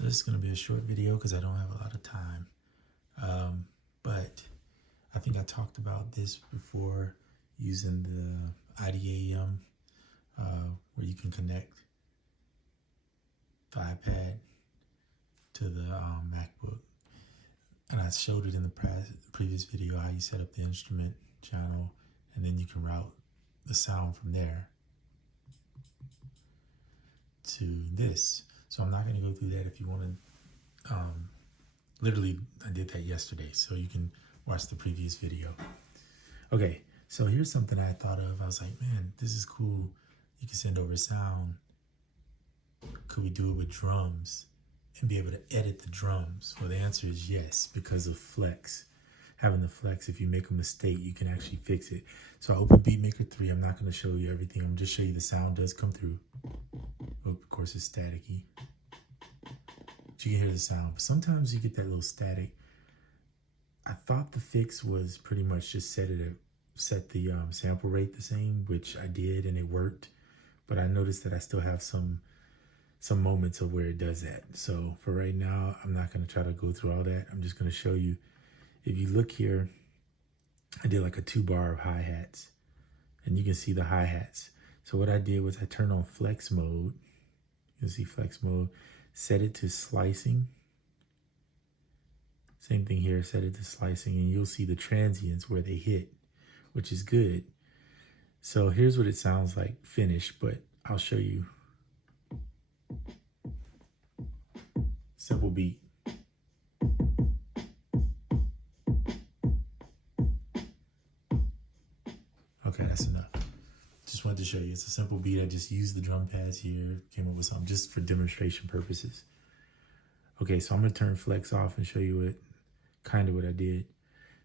So this is going to be a short video because I don't have a lot of time. But I think I talked about this before using the IDAM where you can connect the iPad to the MacBook. And I showed it in the previous video how you set up the instrument channel, and then you can route the sound from there to this. So I'm not going to go through that. If you want to, literally I did that yesterday, so you can watch the previous video. Okay, so here's something I thought of. I was like, man, this is cool. You can send over sound. Could we do it with drums and be able to edit the drums? Well, the answer is yes, because of flex. Having the flex, if you make a mistake, you can actually fix it. So I open BeatMaker 3. I'm not going to show you everything. I'm going to just show you the sound does come through. Oh, of course, it's staticky. But you can hear the sound. But sometimes you get that little static. I thought the fix was pretty much just set the sample rate the same, which I did, and it worked. But I noticed that I still have some moments of where it does that. So for right now, I'm not going to try to go through all that. I'm just going to show you. If you look here, I did like a 2-bar of hi-hats, and you can see the hi-hats. So what I did was I turned on flex mode. You can see flex mode, set it to slicing. Same thing here, set it to slicing, and you'll see the transients where they hit, which is good. So here's what it sounds like finished, but I'll show you. Simple beat. Okay, that's enough. Just wanted to show you. It's a simple beat. I just used the drum pads here, came up with something just for demonstration purposes. Okay, so I'm going to turn flex off and show you kind of what I did.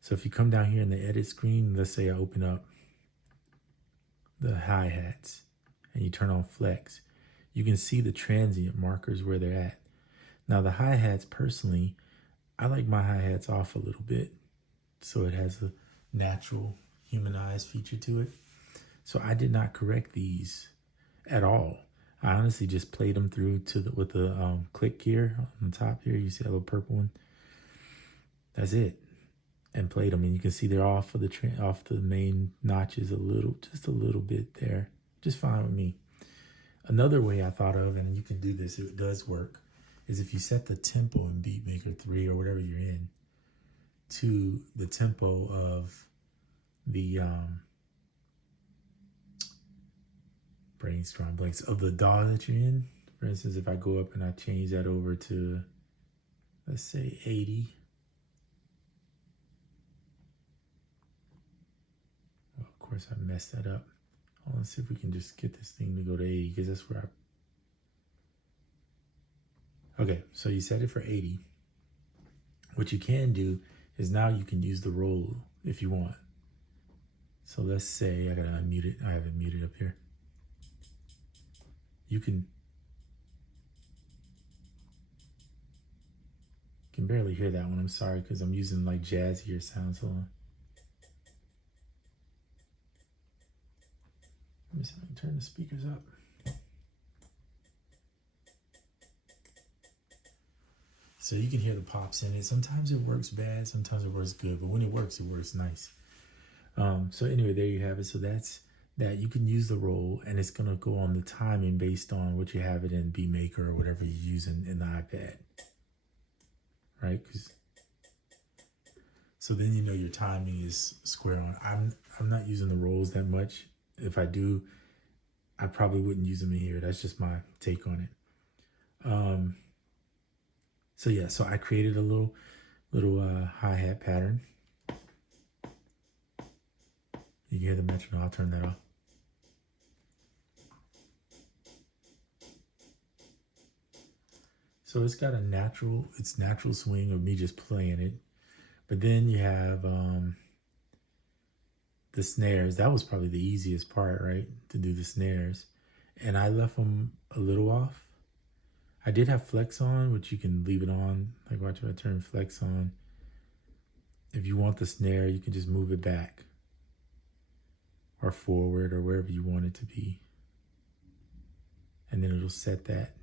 So if you come down here in the edit screen, let's say I open up the hi-hats and you turn on flex, you can see the transient markers where they're at. Now the hi-hats, personally, I like my hi-hats off a little bit so it has a natural humanized feature to it. So I did not correct these at all. I honestly just played them through with the click here on the top here. You see that little purple one? That's it. And played them, and you can see they're off of off the main notches just a little bit there. Just fine with me. Another way I thought of, and you can do this, it does work, is if you set the tempo in BeatMaker 3 or whatever you're in to the tempo of the brainstorm blanks of the DAW that you're in. For instance, if I go up and I change that over to, let's say 80. Well, of course I messed that up. Let's see if we can just get this thing to go to 80, because that's where okay, so you set it for 80. What you can do is now you can use the roll if you want. So let's say I gotta unmute it. I have it muted up here. You can barely hear that one. I'm sorry, because I'm using like jazzier sounds. Hold on. Let me see if I can turn the speakers up. So you can hear the pops in it. Sometimes it works bad, sometimes it works good, but when it works nice. So anyway, there you have it. So that's that. You can use the roll, and it's gonna go on the timing based on what you have it in BeatMaker or whatever you're using in the iPad, right? So then you know your timing is square on. I'm not using the rolls that much. If I do, I probably wouldn't use them in here. That's just my take on it. So yeah, so I created a little hi-hat pattern. You can hear the metronome. I'll turn that off. So it's got natural swing of me just playing it. But then you have the snares. That was probably the easiest part, right? To do the snares. And I left them a little off. I did have flex on, which you can leave it on. Like watch if I turn flex on. If you want the snare, you can just move it back or forward or wherever you want it to be. And then it'll set that.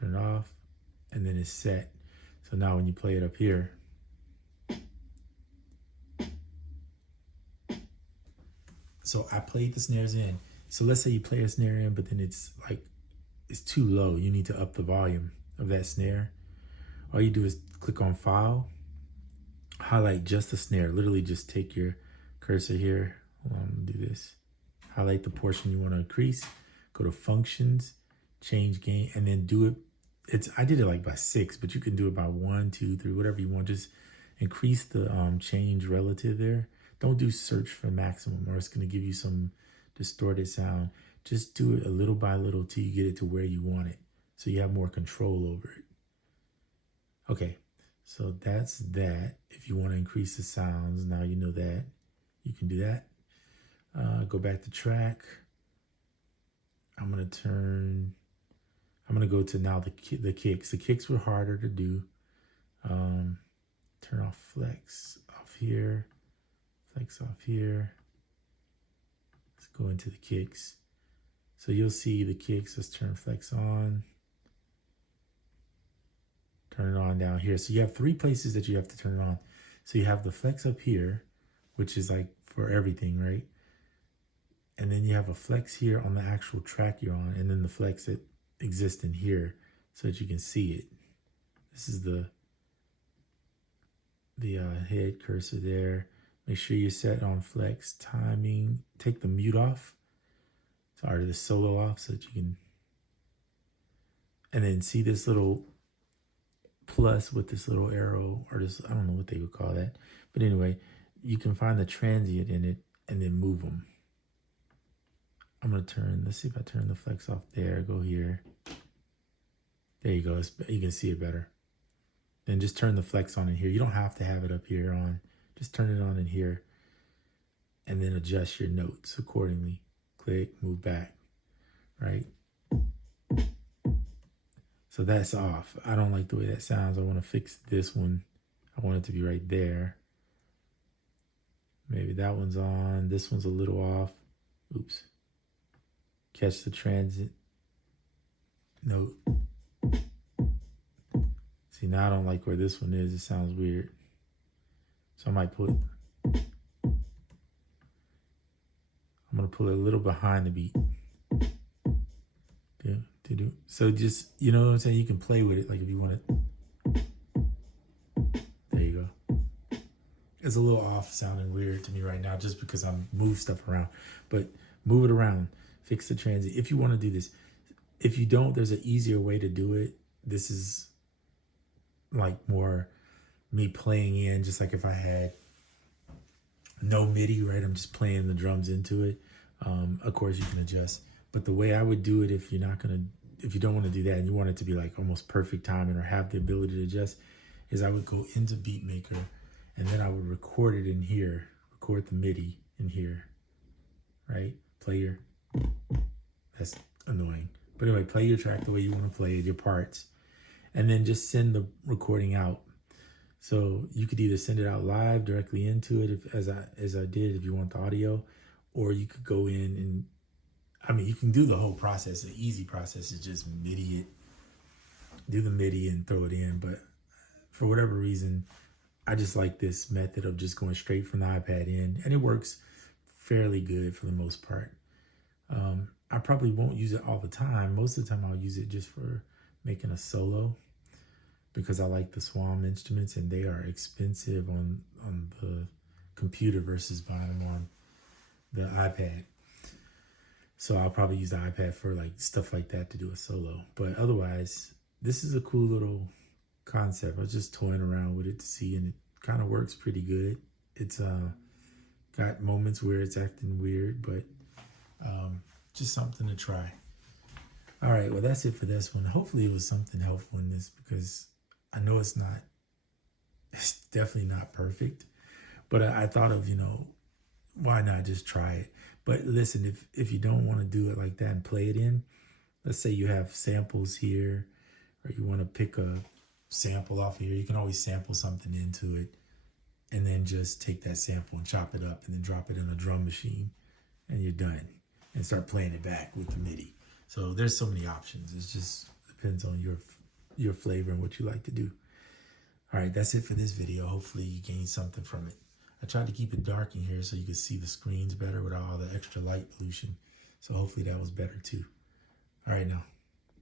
turn it off, and then it's set. So now when you play it up here, so I played the snares in. So let's say you play a snare in, but then it's like, it's too low. You need to up the volume of that snare. All you do is click on File, highlight just the snare. Literally just take your cursor here. Hold on, I'm gonna do this. Highlight the portion you want to increase. Go to Functions, change gain, and then do it. I did it like by 6, but you can do it by 1, 2, 3, whatever you want. Just increase the change relative there. Don't do search for maximum, or it's going to give you some distorted sound. Just do it a little by little till you get it to where you want it, so you have more control over it. Okay, so that's that. If you want to increase the sounds, now you know that. You can do that. Go back to track. I'm going to go to now the kicks. The kicks were harder to do. Turn off flex off here. Flex off here. Let's go into the kicks. So you'll see the kicks. Let's turn flex on. Turn it on down here. So you have 3 places that you have to turn it on. So you have the flex up here, which is like for everything, right? And then you have a flex here on the actual track you're on, and then the flex that exists in here so that you can see it. This is the head cursor there. Make sure you're set on flex timing. Take the mute off. Sorry, the solo off so that you can. And then see this little plus with this little arrow, or this, I don't know what they would call that. But anyway, you can find the transient in it and then move them. I'm going to turn, let's see if I turn the flex off there, go here. There you go, you can see it better. Then just turn the flex on in here. You don't have to have it up here on, just turn it on in here. And then adjust your notes accordingly. Click, move back, right? So that's off. I don't like the way that sounds. I want to fix this one. I want it to be right there. Maybe that one's on, this one's a little off. Oops. Catch the transit note. See, now I don't like where this one is. It sounds weird. So I might put, I'm gonna pull it a little behind the beat. So just, you know what I'm saying? You can play with it like if you want it. There you go. It's a little off sounding weird to me right now just because I'm move stuff around. But move it around. Fix the transit if you want to do this. If you don't, there's an easier way to do it. This is like more me playing in, just like if I had no MIDI, right? I'm just playing the drums into it. Of course you can adjust, but the way I would do it, if you don't want to do that and you want it to be like almost perfect timing or have the ability to adjust, is I would go into BeatMaker and then I would record it in here, record the MIDI in here, right? That's annoying. But anyway, play your track the way you want to play it, your parts, and then just send the recording out. So you could either send it out live directly into it, as I did, if you want the audio, or you could go in and, I mean, you can do the whole process. The easy process is just MIDI it, do the MIDI and throw it in. But for whatever reason, I just like this method of just going straight from the iPad in, and it works fairly good for the most part. I probably won't use it all the time. Most of the time I'll use it just for making a solo because I like the Swam instruments and they are expensive on the computer versus buying them on the iPad. So I'll probably use the iPad for like stuff like that to do a solo. But otherwise, this is a cool little concept. I was just toying around with it to see, and it kind of works pretty good. It's got moments where it's acting weird, but just something to try. All right, well, that's it for this one. Hopefully it was something helpful in this, because I know it's definitely not perfect, but I thought of, why not just try it? But listen, if you don't want to do it like that and play it in, let's say you have samples here, or you want to pick a sample off here, you can always sample something into it and then just take that sample and chop it up and then drop it in a drum machine and you're done, and start playing it back with the MIDI. So there's so many options. It's just Depends on your flavor and what you like to do. All right, that's it for this video. Hopefully you gained something from it. I tried to keep it dark in here so you could see the screens better without all the extra light pollution. So hopefully that was better too. All right now.